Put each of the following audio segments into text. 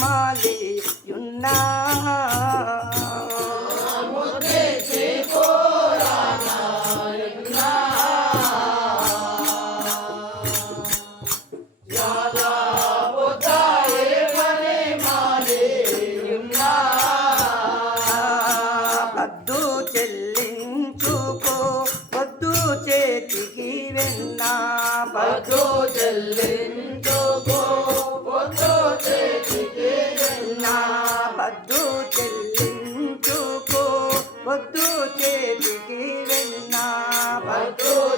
మాలియున్నా చెల్లించుకో వద్దు చేతికి వెన్నా. వద్దు చెల్లించు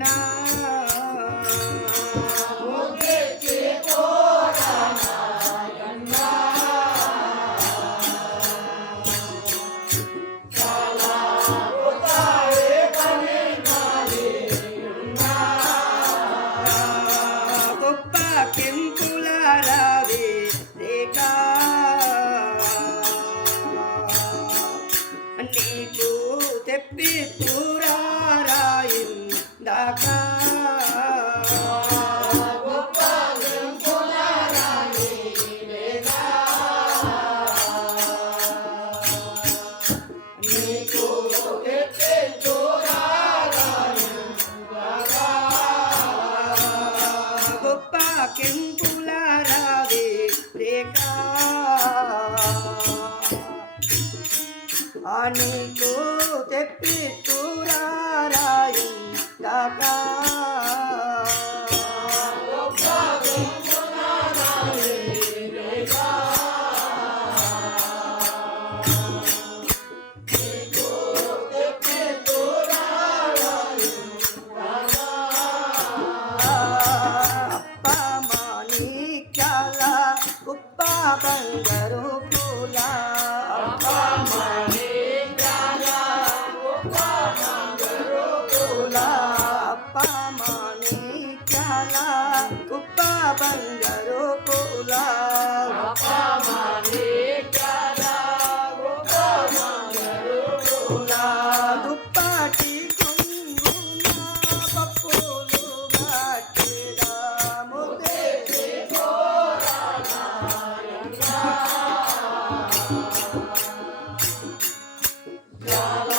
No. Bye-bye. God.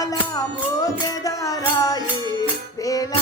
వేళ మోగెదరాయి వేళ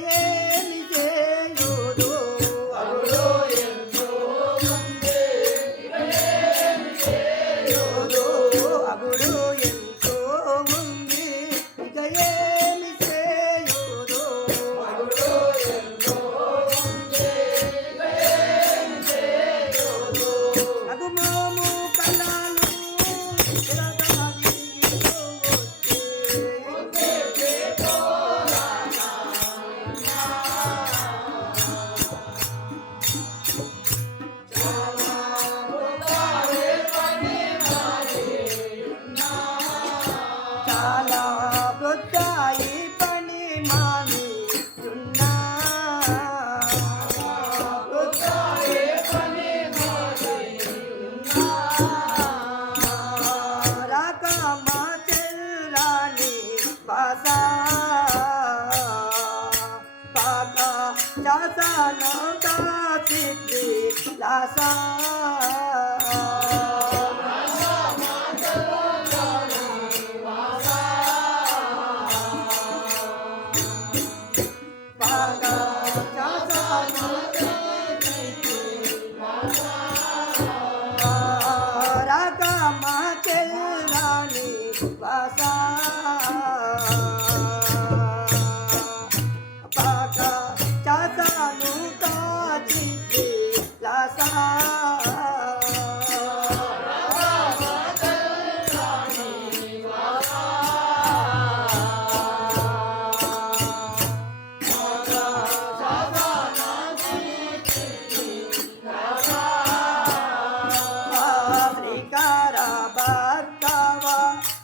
yeah. পাতা পাতা চাতা নতা চিত্রি লাসা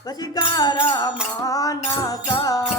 પછી કારા માના સા